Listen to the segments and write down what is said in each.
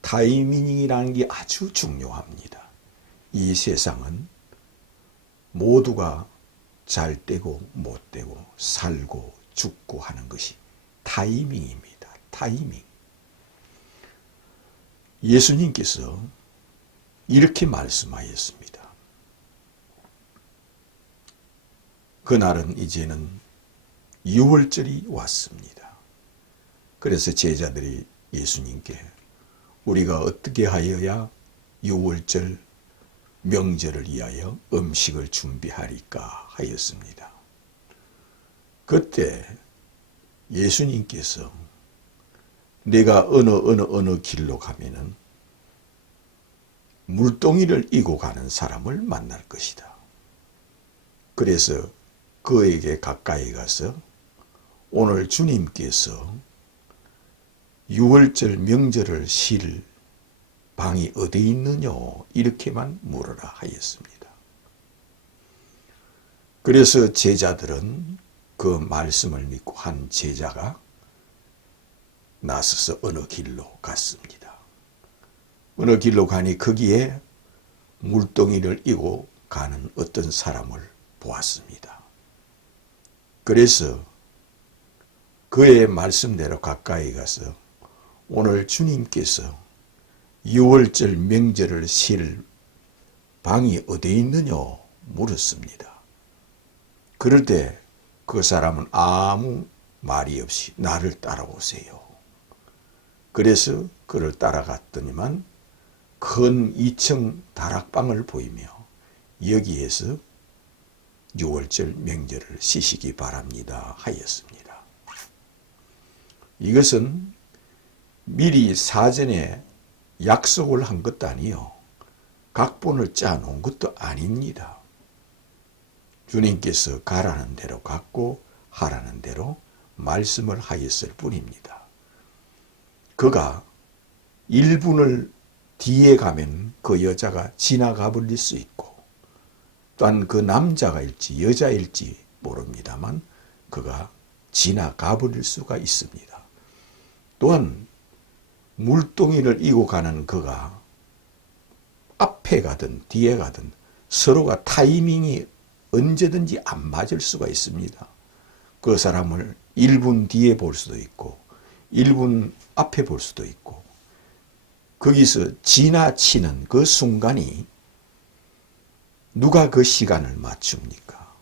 타이밍이라는 게 아주 중요합니다. 이 세상은 모두가 잘 되고 못 되고 살고 죽고 하는 것이 타이밍입니다. 타이밍. 예수님께서 이렇게 말씀하였습니다. 그날은 이제는 유월절이 왔습니다. 그래서 제자들이 예수님께 우리가 어떻게 하여야 유월절 명절을 위하여 음식을 준비하리까 하였습니다. 그때 예수님께서 내가 어느 길로 가면은 물동이를 이고 가는 사람을 만날 것이다. 그래서 그에게 가까이 가서 오늘 주님께서 유월절 명절을 쉴 방이 어디 있느냐 이렇게만 물으라 하였습니다. 그래서 제자들은 그 말씀을 믿고 한 제자가 나서서 어느 길로 갔습니다. 어느 길로 가니 거기에 물동이를 이고 가는 어떤 사람을 보았습니다. 그래서 그의 말씀대로 가까이 가서 오늘 주님께서 유월절 명절을 쉴 방이 어디 있느냐 물었습니다. 그럴 때 그 사람은 아무 말이 없이 나를 따라오세요. 그래서 그를 따라갔더니만 큰 2층 다락방을 보이며 여기에서 유월절 명절을 쉬시기 바랍니다 하였습니다. 이것은 미리 사전에 약속을 한 것도 아니요. 각본을 짜놓은 것도 아닙니다. 주님께서 가라는 대로 갔고 하라는 대로 말씀을 하였을 뿐입니다. 그가 1분을 뒤에 가면 그 여자가 지나가 버릴 수 있고 또한 그 남자가일지 여자일지 모릅니다만 그가 지나가 버릴 수가 있습니다. 또한 물동이를 이고 가는 그가 앞에 가든 뒤에 가든 서로가 타이밍이 언제든지 안 맞을 수가 있습니다. 그 사람을 1분 뒤에 볼 수도 있고 1분 앞에 볼 수도 있고 거기서 지나치는 그 순간이 누가 그 시간을 맞춥니까?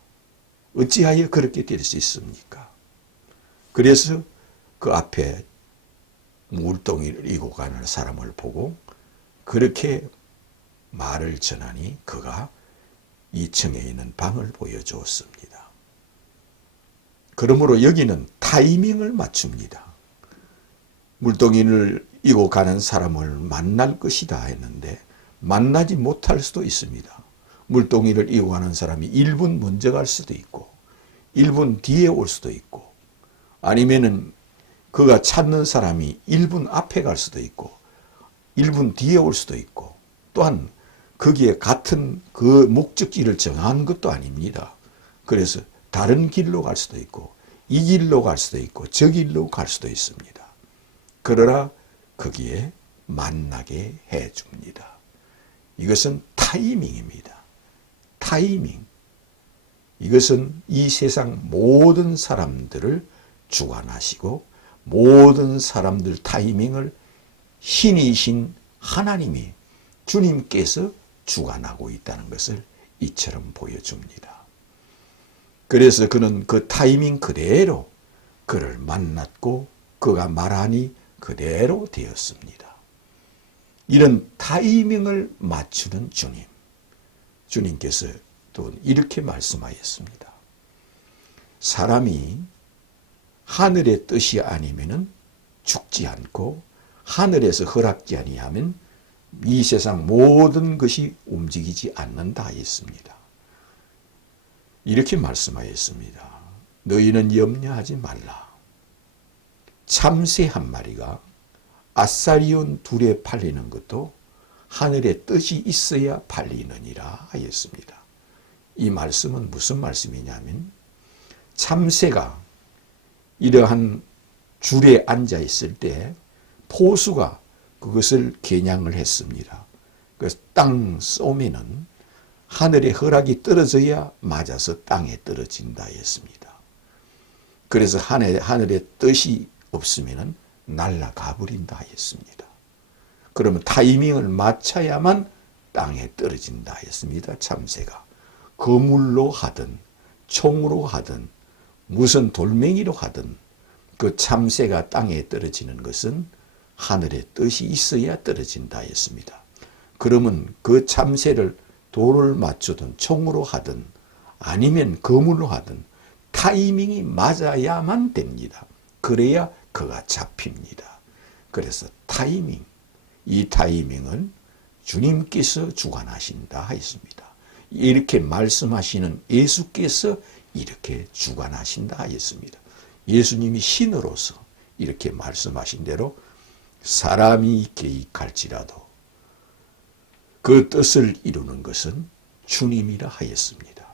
어찌하여 그렇게 될 수 있습니까? 그래서 그 앞에 물동이를 이고 가는 사람을 보고 그렇게 말을 전하니 그가 2층에 있는 방을 보여주었습니다. 그러므로 여기는 타이밍을 맞춥니다. 물동이를 이고 가는 사람을 만날 것이다 했는데 만나지 못할 수도 있습니다. 물동이를 이고 가는 사람이 1분 먼저 갈 수도 있고 1분 뒤에 올 수도 있고 아니면은 그가 찾는 사람이 1분 앞에 갈 수도 있고 1분 뒤에 올 수도 있고 또한 거기에 같은 그 목적지를 정한 것도 아닙니다. 그래서 다른 길로 갈 수도 있고 이 길로 갈 수도 있고 저 길로 갈 수도 있습니다. 그러나 거기에 만나게 해줍니다. 이것은 타이밍입니다. 타이밍. 이것은 이 세상 모든 사람들을 주관하시고 모든 사람들 타이밍을 신이신 하나님이 주님께서 주관하고 있다는 것을 이처럼 보여줍니다. 그래서 그는 그 타이밍 그대로 그를 만났고 그가 말하니 그대로 되었습니다. 이런 타이밍을 맞추는 주님. 주님께서 또 이렇게 말씀하였습니다. 사람이 하늘의 뜻이 아니면은 죽지 않고 하늘에서 허락지 아니하면 이 세상 모든 것이 움직이지 않는다 했습니다. 이렇게 말씀하였습니다. 너희는 염려하지 말라. 참새 한 마리가 아사리온 둘에 팔리는 것도 하늘의 뜻이 있어야 팔리느니라 하였습니다. 이 말씀은 무슨 말씀이냐면 참새가 이러한 줄에 앉아 있을 때 포수가 그것을 겨냥을 했습니다. 그래서 땅 쏘면은 하늘의 허락이 떨어져야 맞아서 땅에 떨어진다 했습니다. 그래서 하늘의 뜻이 없으면은 날아가 버린다 했습니다. 그러면 타이밍을 맞춰야만 땅에 떨어진다 했습니다. 참새가. 거물로 하든 총으로 하든 무슨 돌멩이로 하든 그 참새가 땅에 떨어지는 것은 하늘의 뜻이 있어야 떨어진다 했습니다. 그러면 그 참새를 돌을 맞추든 총으로 하든 아니면 거물로 하든 타이밍이 맞아야만 됩니다. 그래야 그가 잡힙니다. 그래서 타이밍, 이 타이밍은 주님께서 주관하신다 했습니다. 이렇게 말씀하시는 예수께서 이렇게 주관하신다 했습니다. 예수님이 신으로서 이렇게 말씀하신 대로 사람이 개입할지라도 그 뜻을 이루는 것은 주님이라 하였습니다.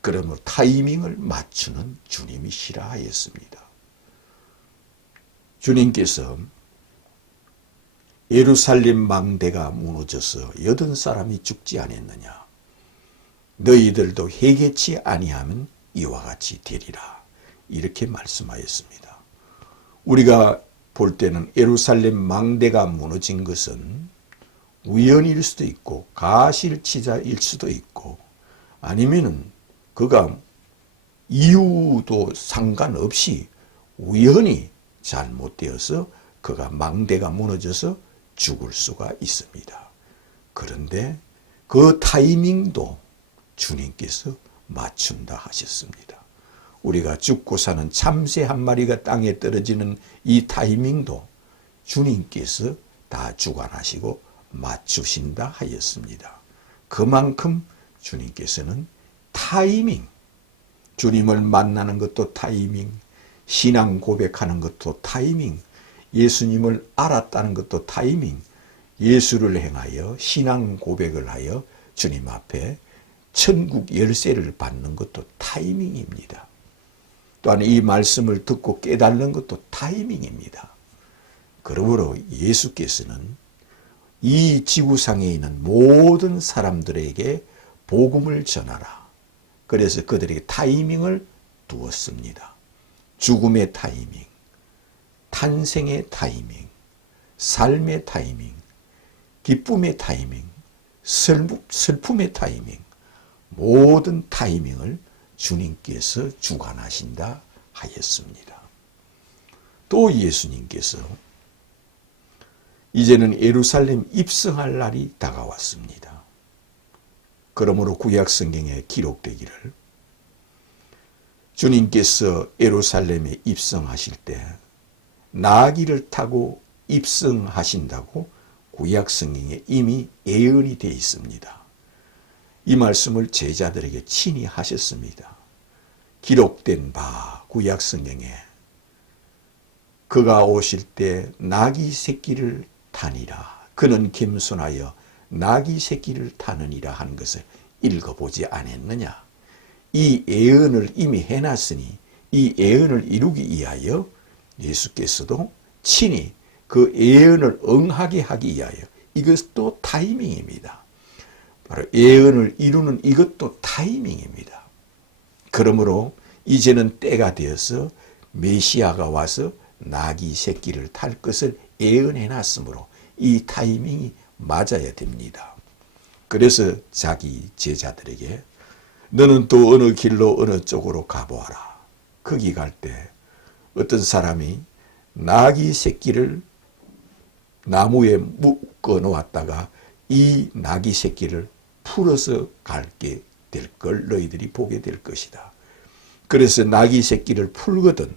그러므로 타이밍을 맞추는 주님이시라 하였습니다. 주님께서 예루살렘 망대가 무너져서 80사람이 죽지 않았느냐. 너희들도 회개치 아니하면 이와 같이 되리라. 이렇게 말씀하였습니다. 우리가 볼 때는 예루살렘 망대가 무너진 것은 우연일 수도 있고 가실치자일 수도 있고 아니면은 그가 이유도 상관없이 우연히 잘못되어서 그가 망대가 무너져서 죽을 수가 있습니다. 그런데 그 타이밍도 주님께서 맞춘다 하셨습니다. 우리가 죽고 사는 참새 한 마리가 땅에 떨어지는 이 타이밍도 주님께서 다 주관하시고 맞추신다 하였습니다. 그만큼 주님께서는 타이밍, 주님을 만나는 것도 타이밍, 신앙 고백하는 것도 타이밍, 예수님을 알았다는 것도 타이밍, 예수를 행하여 신앙 고백을 하여 주님 앞에 천국 열쇠를 받는 것도 타이밍입니다. 또한 이 말씀을 듣고 깨닫는 것도 타이밍입니다. 그러므로 예수께서는 이 지구상에 있는 모든 사람들에게 복음을 전하라. 그래서 그들에게 타이밍을 두었습니다. 죽음의 타이밍, 탄생의 타이밍, 삶의 타이밍, 기쁨의 타이밍, 슬픔의 타이밍, 모든 타이밍을 주님께서 주관하신다 하였습니다. 또 예수님께서 이제는 예루살렘 입성할 날이 다가왔습니다. 그러므로 구약 성경에 기록되기를 주님께서 예루살렘에 입성하실 때 나귀를 타고 입성하신다고 구약 성경에 이미 예언이 되어 있습니다. 이 말씀을 제자들에게 친히 하셨습니다. 기록된 바 구약 성경에 그가 오실 때 나귀 새끼를 타니라. 그는 겸손하여 나귀 새끼를 타느니라 하는 것을 읽어보지 않았느냐. 이 예언을 이미 해놨으니 이 예언을 이루기 위하여 예수께서도 친히 그 예언을 응하게 하기 위하여 이것도 타이밍입니다. 바로 예언을 이루는 이것도 타이밍입니다. 그러므로 이제는 때가 되어서 메시아가 와서 나귀 새끼를 탈 것을 예언해 놨으므로 이 타이밍이 맞아야 됩니다. 그래서 자기 제자들에게 너는 또 어느 길로 어느 쪽으로 가보아라. 거기 갈 때 어떤 사람이 나귀 새끼를 나무에 묶어 놓았다가 이 나귀 새끼를 풀어서 갈게 될 걸 너희들이 보게 될 것이다. 그래서 나귀 새끼를 풀거든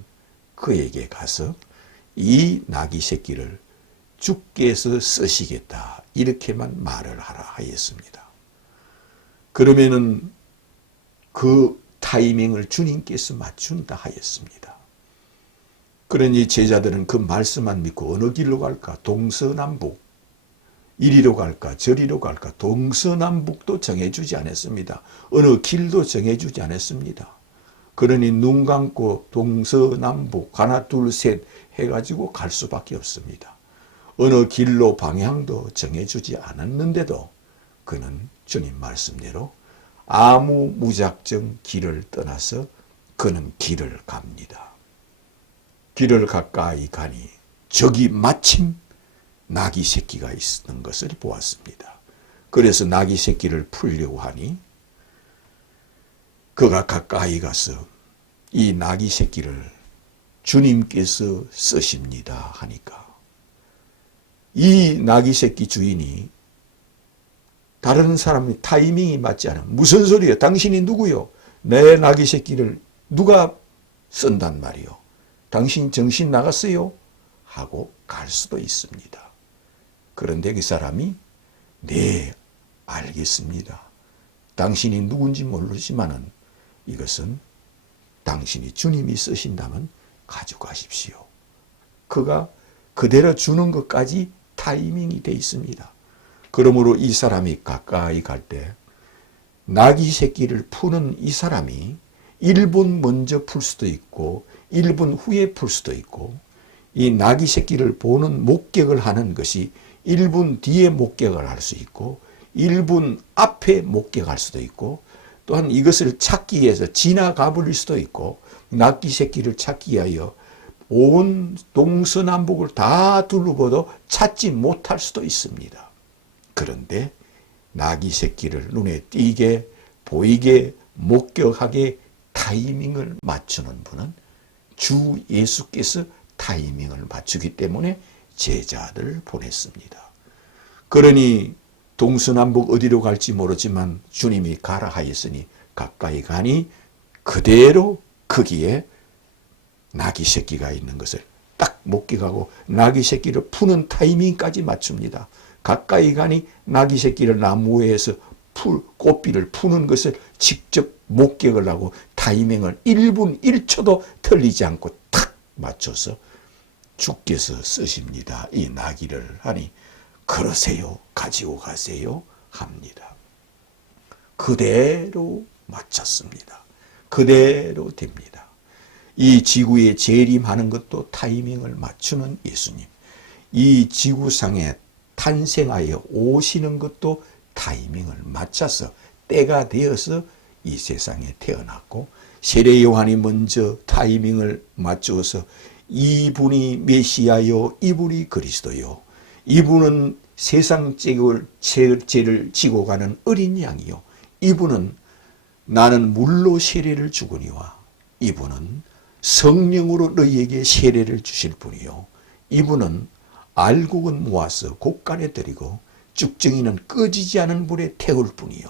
그에게 가서 이 나귀 새끼를 주께서 쓰시겠다 이렇게만 말을 하라 하였습니다. 그러면은 그 타이밍을 주님께서 맞춘다 하였습니다. 그러니 제자들은 그 말씀만 믿고 어느 길로 갈까? 동서남북. 이리로 갈까? 저리로 갈까? 동서남북도 정해주지 않았습니다. 어느 길도 정해주지 않았습니다. 그러니 눈 감고 동서남북 하나 둘 셋 해가지고 갈 수밖에 없습니다. 어느 길로 방향도 정해주지 않았는데도 그는 주님 말씀대로 아무 무작정 길을 떠나서 그는 길을 갑니다. 길을 가까이 가니 저기 마침 나귀 새끼가 있는 것을 보았습니다. 그래서 나귀 새끼를 풀려고 하니 그가 가까이 가서 이 나귀 새끼를 주님께서 쓰십니다 하니까 이 나귀 새끼 주인이 다른 사람이 타이밍이 맞지 않아. 무슨 소리예요? 당신이 누구요? 내 나귀 새끼를 누가 쓴단 말이요? 당신 정신 나갔어요? 하고 갈 수도 있습니다. 그런데 그 사람이 네, 알겠습니다. 당신이 누군지 모르지만은 이것은 당신이 주님이 쓰신다면 가져가십시오. 그가 그대로 주는 것까지 타이밍이 돼 있습니다. 그러므로 이 사람이 가까이 갈 때 나귀 새끼를 푸는 이 사람이 1분 먼저 풀 수도 있고 1분 후에 풀 수도 있고 이 나귀 새끼를 보는 목격을 하는 것이 1분 뒤에 목격을 할 수 있고 1분 앞에 목격할 수도 있고 또한 이것을 찾기 위해서 지나가 버릴 수도 있고 나귀 새끼를 찾기 위하여 온 동서남북을 다 둘러봐도 찾지 못할 수도 있습니다. 그런데 나귀 새끼를 눈에 띄게 보이게 목격하게 타이밍을 맞추는 분은 주 예수께서 타이밍을 맞추기 때문에 제자들을 보냈습니다. 그러니 동서남북 어디로 갈지 모르지만 주님이 가라 하였으니 가까이 가니 그대로 거기에 나귀 새끼가 있는 것을 딱 목격하고 나귀 새끼를 푸는 타이밍까지 맞춥니다. 가까이 가니 나귀 새끼를 나무 위에서 꽃비를 푸는 것을 직접 목격을 하고 타이밍을 1분 1초도 틀리지 않고 탁 맞춰서 주께서 쓰십니다. 이 나귀를 하니 그러세요. 가지고 가세요. 합니다. 그대로 맞췄습니다. 그대로 됩니다. 이 지구에 재림하는 것도 타이밍을 맞추는 예수님. 이 지구상에 탄생하여 오시는 것도 타이밍을 맞춰서 때가 되어서 이 세상에 태어났고 세례 요한이 먼저 타이밍을 맞추어서 이분이 메시아요, 이분이 그리스도요. 이분은 세상 죄를 지고 가는 어린 양이요. 이분은 나는 물로 세례를 주거니와 이분은 성령으로 너희에게 세례를 주실 분이요. 이분은 알곡은 모아서 곡간에 들이고 쭉정이는 꺼지지 않은 불에 태울 분이요.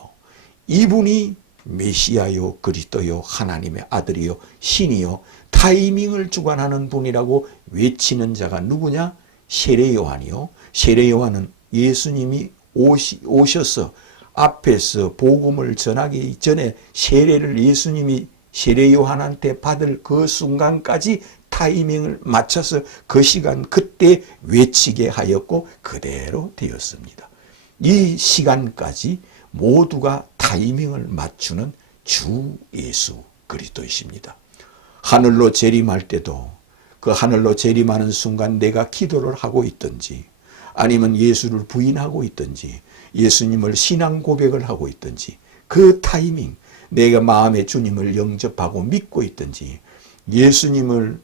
이분이 메시아요, 그리스도요, 하나님의 아들이요, 신이요, 타이밍을 주관하는 분이라고 외치는 자가 누구냐? 세례 요한이요. 세례 요한은 예수님이 오셔서 앞에서 복음을 전하기 전에 세례를 예수님이 세례 요한한테 받을 그 순간까지 타이밍을 맞춰서 그 시간 그때 외치게 하였고 그대로 되었습니다. 이 시간까지 모두가 타이밍을 맞추는 주 예수 그리스도이십니다. 하늘로 재림할 때도 그 하늘로 재림하는 순간 내가 기도를 하고 있든지 아니면 예수를 부인하고 있든지 예수님을 신앙 고백을 하고 있든지 그 타이밍 내가 마음에 주님을 영접하고 믿고 있든지 예수님을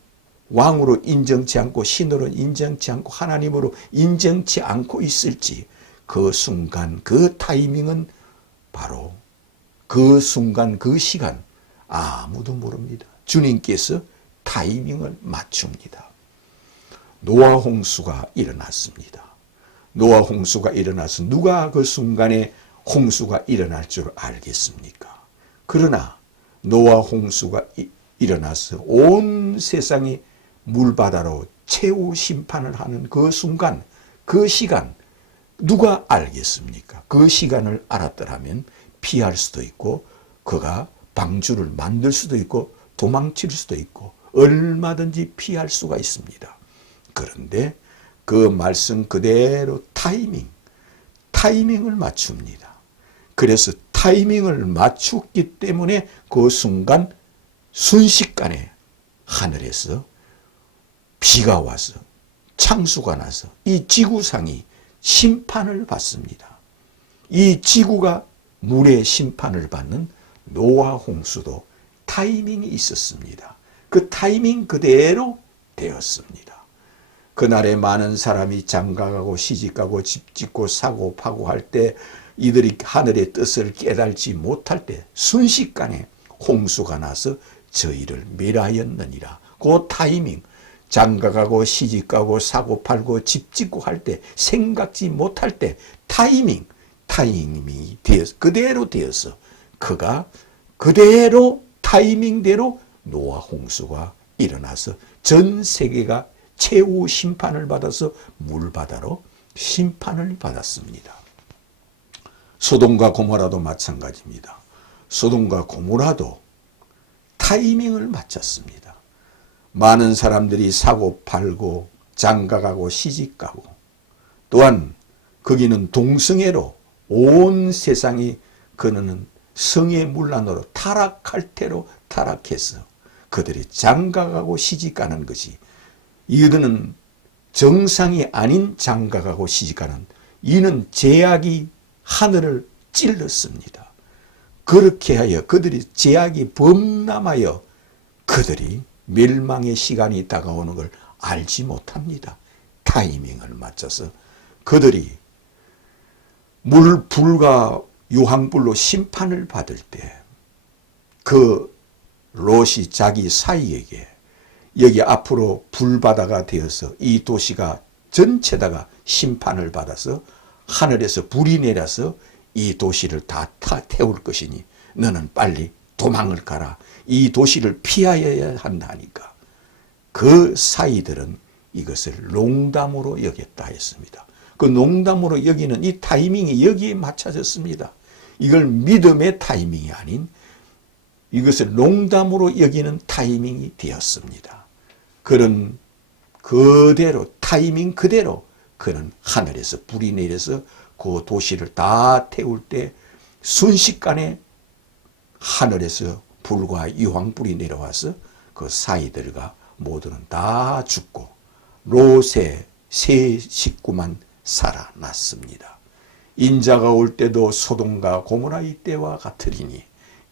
왕으로 인정치 않고 신으로 인정치 않고 하나님으로 인정치 않고 있을지 그 순간 그 타이밍은 바로 그 순간 그 시간 아무도 모릅니다. 주님께서 타이밍을 맞춥니다. 노아 홍수가 일어났습니다. 노아 홍수가 일어나서 누가 그 순간에 홍수가 일어날 줄 알겠습니까? 그러나 노아 홍수가 일어나서 온 세상이 물바다로 최후 심판을 하는 그 순간, 그 시간 누가 알겠습니까? 그 시간을 알았더라면 피할 수도 있고 그가 방주를 만들 수도 있고 도망칠 수도 있고 얼마든지 피할 수가 있습니다. 그런데 그 말씀 그대로 타이밍을 맞춥니다. 그래서 타이밍을 맞췄기 때문에 그 순간 순식간에 하늘에서 비가 와서 창수가 나서 이 지구상이 심판을 받습니다. 이 지구가 물의 심판을 받는 노아 홍수도 타이밍이 있었습니다. 그 타이밍 그대로 되었습니다. 그날에 많은 사람이 장가가고 시집가고 집짓고 사고 파고 할 때 이들이 하늘의 뜻을 깨달지 못할 때 순식간에 홍수가 나서 저희를 멸하였느니라. 그 타이밍, 장가가고 시집가고 사고 팔고 집짓고 할 때 생각지 못할 때 타이밍이 그대로 되어서 그가 그대로 타이밍대로 노아 홍수가 일어나서 전 세계가 최후 심판을 받아서 물바다로 심판을 받았습니다. 소돔과 고모라도 마찬가지입니다. 소돔과 고모라도 타이밍을 맞췄습니다. 많은 사람들이 사고 팔고 장가가고 시집가고 또한 거기는 동성애로 온 세상이 그는 성의 문란으로 타락할 태로 타락해서 그들이 장가가고 시집가는 것이 이들은 정상이 아닌 장가가고 시집가는 이는 제약이 하늘을 찔렀습니다. 그렇게 하여 그들이 제약이 범람하여 그들이 멸망의 시간이 다가오는 걸 알지 못합니다. 타이밍을 맞춰서 그들이 물, 불과 유황불로 심판을 받을 때 그 롯이 자기 사이에게 여기 앞으로 불바다가 되어서 이 도시가 전체다가 심판을 받아서 하늘에서 불이 내려서 이 도시를 다 태울 것이니 너는 빨리 도망을 가라. 이 도시를 피하여야 한다니까. 그 사이들은 이것을 농담으로 여겼다 했습니다. 그 농담으로 여기는 이 타이밍이 여기에 맞춰졌습니다. 이걸 믿음의 타이밍이 아닌 이것을 농담으로 여기는 타이밍이 되었습니다. 그런 그대로 타이밍 그대로 그는 하늘에서 불이 내려서 그 도시를 다 태울 때 순식간에 하늘에서 불과 유황불이 내려와서 그 사이들과 모두는 다 죽고 롯의 세 식구만 살아났습니다. 인자가 올 때도 소돔과 고모라의 때와 같으리니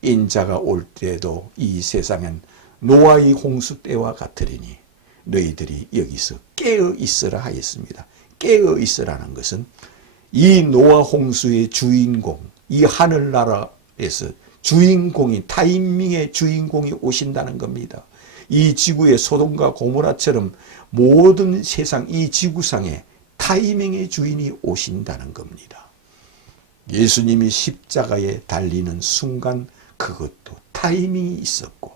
인자가 올 때도 이 세상엔 노아의 홍수 때와 같으리니 너희들이 여기서 깨어 있으라 하였습니다. 깨어 있으라는 것은 이 노아 홍수의 주인공, 이 하늘나라에서 주인공이 타이밍의 주인공이 오신다는 겁니다. 이 지구의 소돔과 고모라처럼 모든 세상 이 지구상에 타이밍의 주인이 오신다는 겁니다. 예수님이 십자가에 달리는 순간 그것도 타이밍이 있었고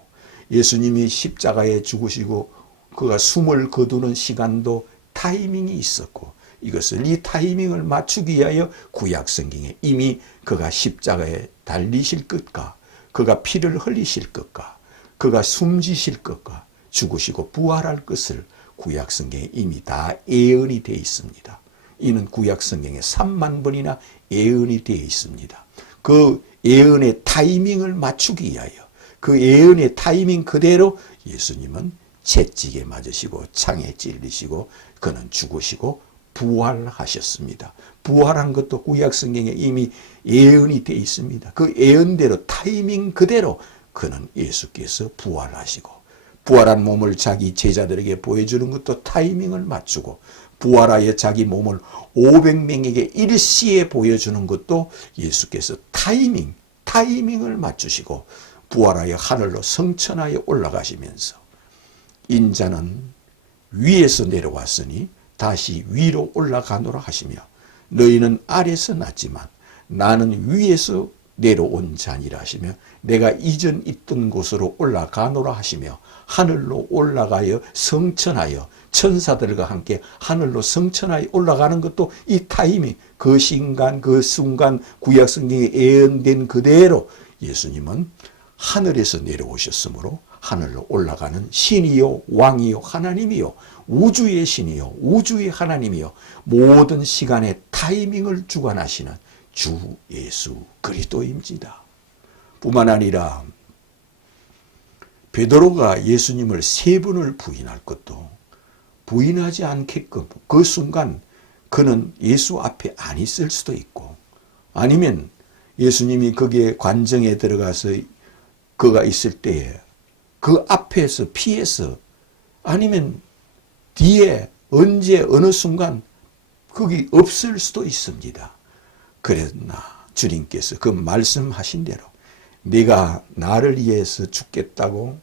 예수님이 십자가에 죽으시고 그가 숨을 거두는 시간도 타이밍이 있었고 이것을 이 타이밍을 맞추기 위하여 구약성경에 이미 그가 십자가에 달리실 것과 그가 피를 흘리실 것과 그가 숨지실 것과 죽으시고 부활할 것을 구약성경에 이미 다 예언이 되어 있습니다. 이는 구약성경에 3만 번이나 예언이 되어 있습니다. 그 예언의 타이밍을 맞추기 위하여 그 예언의 타이밍 그대로 예수님은 채찍에 맞으시고 창에 찔리시고 그는 죽으시고 부활하셨습니다. 부활한 것도 구약성경에 이미 예언이 되어 있습니다. 그 예언대로 타이밍 그대로 그는 예수께서 부활하시고 부활한 몸을 자기 제자들에게 보여주는 것도 타이밍을 맞추고 부활하여 자기 몸을 500명에게 일시에 보여주는 것도 예수께서 타이밍을 맞추시고 부활하여 하늘로 성천하여 올라가시면서 인자는 위에서 내려왔으니 다시 위로 올라가노라 하시며 너희는 아래서 났지만 나는 위에서 내려온 자니라 하시며 내가 이전 있던 곳으로 올라가노라 하시며 하늘로 올라가여 성천하여 천사들과 함께 하늘로 성천하여 올라가는 것도 이 타이밍 그 순간 구약성경에 예언된 그대로 예수님은 하늘에서 내려오셨으므로 하늘로 올라가는 신이요 왕이요 하나님이요 우주의 신이요 우주의 하나님이요 모든 시간의 타이밍을 주관하시는 주 예수 그리스도입니다. 뿐만 아니라 베드로가 예수님을 3번을 부인할 것도 부인하지 않게끔 그 순간 그는 예수 앞에 안 있을 수도 있고, 아니면 예수님이 거기에 관정에 들어가서 그가 있을 때에 그 앞에서 피해서, 아니면 뒤에 언제 어느 순간 거기 없을 수도 있습니다. 그러나 주님께서 그 말씀하신 대로 네가 나를 위해서 죽겠다고,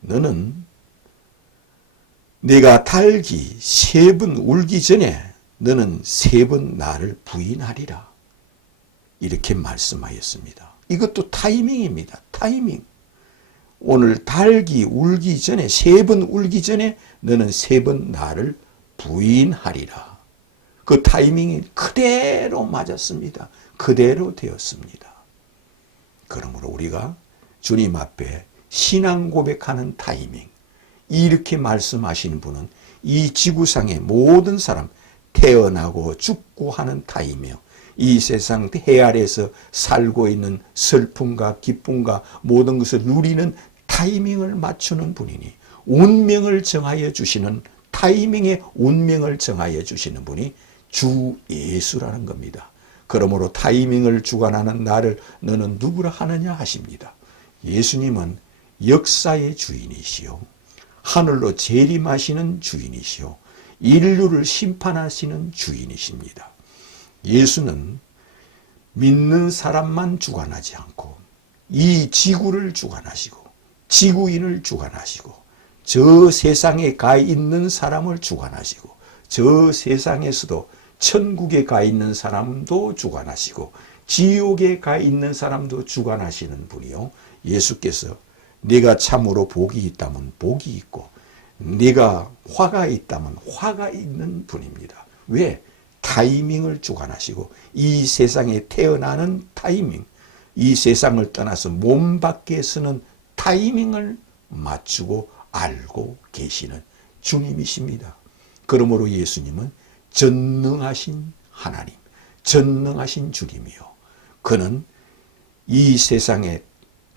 너는 네가 닭이 3번 울기 전에 너는 3번 나를 부인하리라. 이렇게 말씀하였습니다. 이것도 타이밍입니다. 타이밍. 오늘 닭이 울기 전에, 3번 울기 전에 너는 3번 나를 부인하리라. 그 타이밍이 그대로 맞았습니다. 그대로 되었습니다. 그러므로 우리가 주님 앞에 신앙 고백하는 타이밍, 이렇게 말씀하시는 분은 이 지구상의 모든 사람, 태어나고 죽고 하는 타이밍, 이 세상 해 아래에서 살고 있는 슬픔과 기쁨과 모든 것을 누리는 타이밍을 맞추는 분이니, 운명을 정하여 주시는, 타이밍에 운명을 정하여 주시는 분이 주 예수라는 겁니다. 그러므로 타이밍을 주관하는 나를 너는 누구라 하느냐 하십니다. 예수님은 역사의 주인이시요, 하늘로 재림하시는 주인이시요, 인류를 심판하시는 주인이십니다. 예수는 믿는 사람만 주관하지 않고 이 지구를 주관하시고 지구인을 주관하시고 저 세상에 가 있는 사람을 주관하시고 저 세상에서도 천국에 가 있는 사람도 주관하시고 지옥에 가 있는 사람도 주관하시는 분이요, 예수께서 네가 참으로 복이 있다면 복이 있고 네가 화가 있다면 화가 있는 분입니다. 왜? 타이밍을 주관하시고 이 세상에 태어나는 타이밍, 이 세상을 떠나서 몸 밖에 서는 타이밍을 맞추고 알고 계시는 주님이십니다. 그러므로 예수님은 전능하신 하나님, 전능하신 주님이요, 그는 이 세상에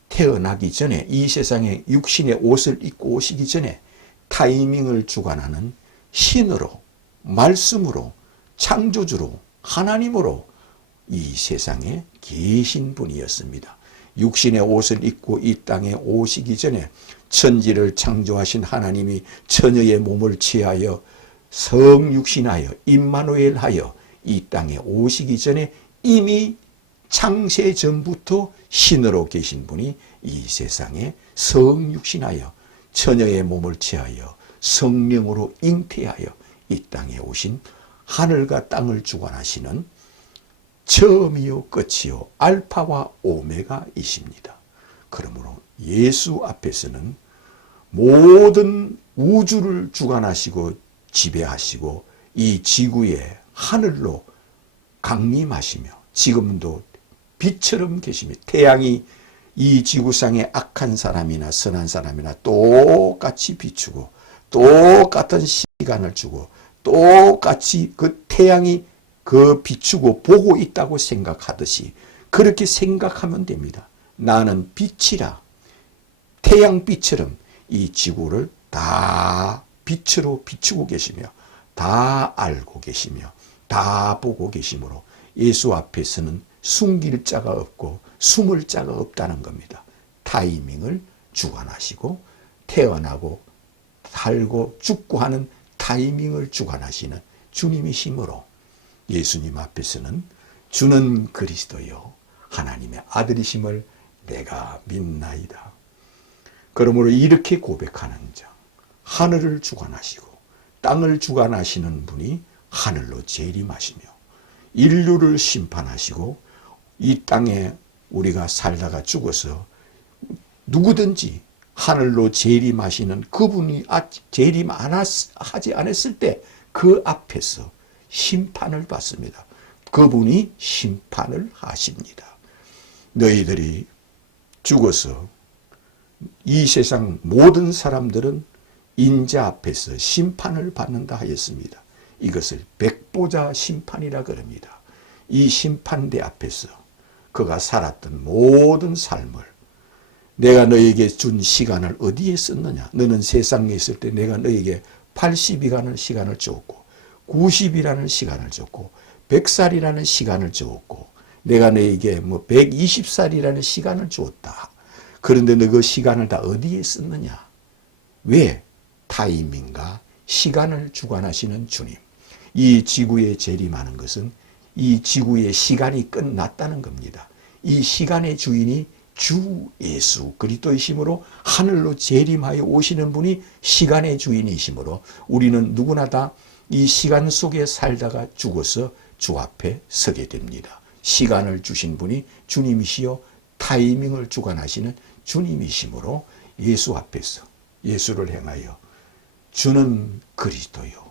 태어나기 전에, 이 세상에 육신의 옷을 입고 오시기 전에 타이밍을 주관하는 신으로, 말씀으로, 창조주로, 하나님으로 이 세상에 계신 분이었습니다. 육신의 옷을 입고 이 땅에 오시기 전에 천지를 창조하신 하나님이 처녀의 몸을 취하여 성육신하여 임마누엘하여 이 땅에 오시기 전에 이미 창세 전부터 신으로 계신 분이 이 세상에 성육신하여 처녀의 몸을 취하여 성령으로 잉태하여 이 땅에 오신 하늘과 땅을 주관하시는 처음이요 끝이요 알파와 오메가이십니다. 그러므로 예수 앞에서는 모든 우주를 주관하시고 지배하시고 이 지구의 하늘로 강림하시며 지금도 빛처럼 계시며 태양이 이 지구상의 악한 사람이나 선한 사람이나 똑같이 비추고 똑같은 시간을 주고 똑같이 그 태양이 그 비추고 보고 있다고 생각하듯이 그렇게 생각하면 됩니다. 나는 빛이라, 태양빛처럼 이 지구를 다 빛으로 비추고 계시며 다 알고 계시며 다 보고 계시므로 예수 앞에서는 숨길 자가 없고 숨을 자가 없다는 겁니다. 타이밍을 주관하시고 태어나고 살고 죽고 하는 타이밍을 주관하시는 주님이시므로 예수님 앞에서는 주는 그리스도요 하나님의 아들이심을 내가 믿나이다. 그러므로 이렇게 고백하는 자, 하늘을 주관하시고 땅을 주관하시는 분이 하늘로 재림하시며 인류를 심판하시고 이 땅에 우리가 살다가 죽어서 누구든지 하늘로 재림하시는 그분이 재림하지 않았을 때 그 앞에서 심판을 받습니다. 그분이 심판을 하십니다. 너희들이 죽어서 이 세상 모든 사람들은 인자 앞에서 심판을 받는다 하였습니다. 이것을 백보자 심판이라 그럽니다. 이 심판대 앞에서 그가 살았던 모든 삶을 내가 너에게 준 시간을 어디에 썼느냐? 너는 세상에 있을 때 내가 너에게 80이라는 시간을 주었고 90이라는 시간을 줬고 100살이라는 시간을 주었고 내가 너에게 뭐 120살이라는 시간을 주었다. 그런데 너 그 시간을 다 어디에 썼느냐? 왜? 타이밍과 시간을 주관하시는 주님. 이 지구에 재림하는 것은 이 지구의 시간이 끝났다는 겁니다. 이 시간의 주인이 주 예수 그리스도이시므로 하늘로 재림하여 오시는 분이 시간의 주인이시므로 우리는 누구나 다 이 시간 속에 살다가 죽어서 주 앞에 서게 됩니다. 시간을 주신 분이 주님이시요 타이밍을 주관하시는 주님이시므로 예수 앞에서 예수를 행하여 주는 그리스도요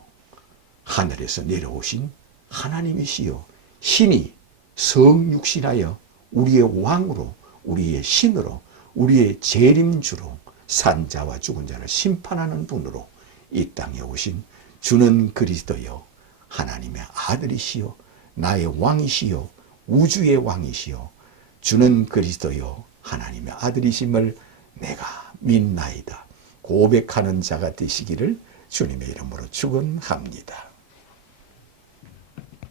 하늘에서 내려오신 하나님이시요 신이 성육신하여 우리의 왕으로 우리의 신으로 우리의 재림주로 산자와 죽은 자를 심판하는 분으로 이 땅에 오신 주는 그리스도요 하나님의 아들이시요 나의 왕이시요 우주의 왕이시요 주는 그리스도요 하나님의 아들이심을 내가 믿나이다 고백하는 자가 되시기를 주님의 이름으로 축원합니다.